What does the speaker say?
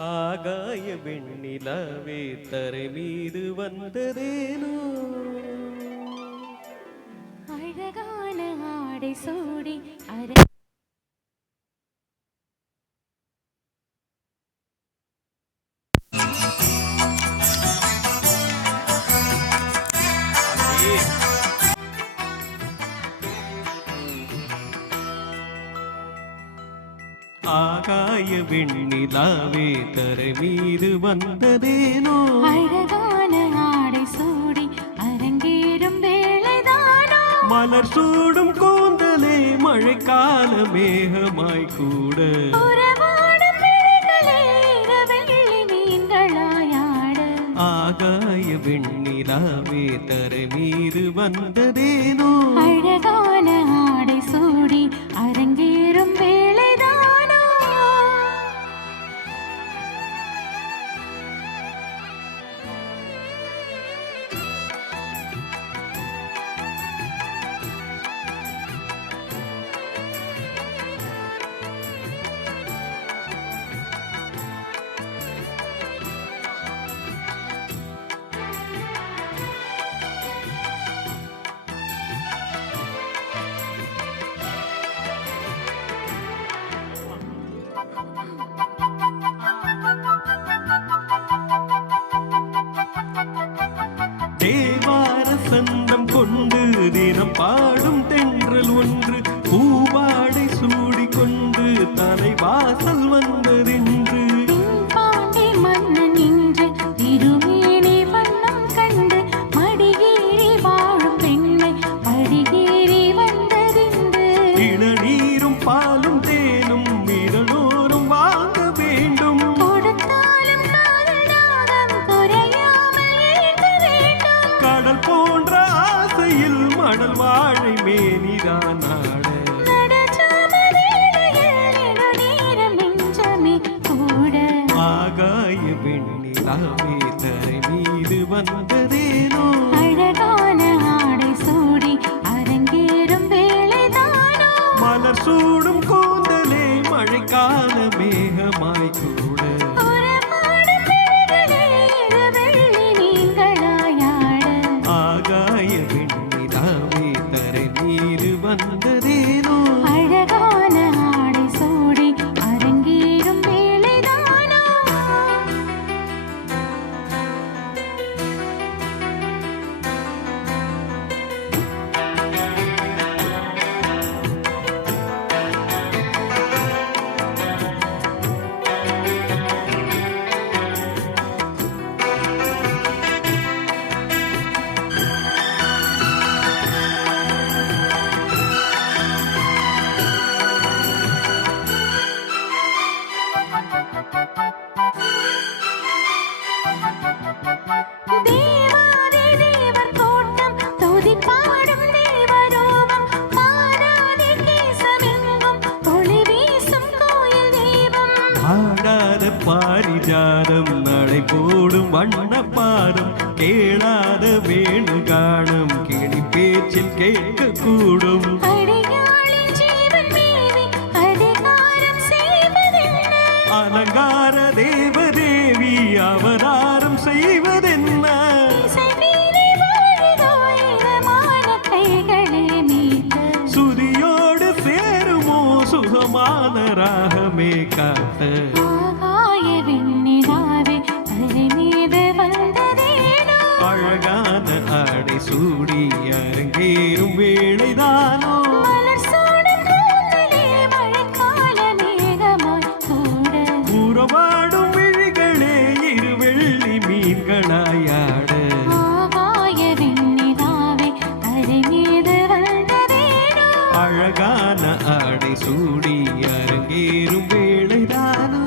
ஆகாய வெண்ணிலாவே தரை மீது வந்ததேனோ அழகான ஆடை சூடி ஆகாய வெண்ணிலாவே தரை மீது வந்ததேனோ அழகான ஆடை சூடி அரங்கேறும் வேளைதானோ மலர் சூடும் கூந்தலே மழைக்கால மேகமாய் கூட உறவாடும் விழிகளே இரவெள்ளி மீன்களாயாட ஆகாய வெண்ணிலாவே தரை மீது வந்ததேனோ அழகான ஆடை சூடி அரங்கேறும் வேளைதானோ தேவார சந்தம் கொண்டு தினம் பாடும் தென்றல் ஒன்று பூவாடை சூடிக்கொண்டு தலைவாசல் வந்ததென்று பாண்டி மன்னன் நின்று திருமேனி வண்ணம் கண்டு மடியேறி வாழும் பெண்ணை படியேறி வந்ததென்று இளநீரும் பாலும் தேனும் இதழோரும் வாங்க வேண்டும் கொடுத்தாலும் காதலாகம் குறையாமல் ஏற்க வேண்டும் கடல் போன்ற ஆசையில் மணல் வாழை மேனிதான் ஆட ஆகாய வெண்ணிலாவே தரை மீது வந்ததேனோ அழகான ஆடை சூடி அரங்கேறும் வேளைதானோ மலர் சூடும் கூந்தலே மழைக்கால மேகமாய் கூட உறவாடும் விழிகளே இரவெள்ளி மீன்களாயாட ஆகாய வெண்ணிலாவே தரை மீது வந்ததேனோ அழகான ஆடை சூடி அரங்கேறும் வேளைதானோ தேவாதி தேவர் கூட்டம் துதி பாடும் தேவரூபம் பாராதி கேசமெங்கும் ஒளி வீசும் கோயில் தீபம் ஆடாத பாரிஜாதம் நடை போடும் வண்ணப்பாதம் கேளாத வேணு காணும் கிளி பேச்சில் கேட்கக்கூடும் அடியாளின் ஜீவன் மீறி அதிகாரம் செய்வதென்ன அலங்கார தேவதேவி அவதாரம் செய்வதென்ன இசை மீறி வாழுதோ இதமான கைகளே நீட்ட சுதியோடு சேருமோ சுகமான ராகமே காட்ட ஆகாய வெண்ணிலாவே தலை மீது வந்ததேனோ அழகான ஆடை சூடி அரங்கேறும் வேளைதானோ மலர் சூடும் கூந்தலே மழைக்கால மேகமாய் கூட உறவாடும் விழிகளே இரு வெள்ளி மீன்களாயாட ஆகாய வெண்ணிலாவே தலை மீது வந்ததேனோ அழகான ஆடை சூடி அரங்கேறும் வேளைதானோ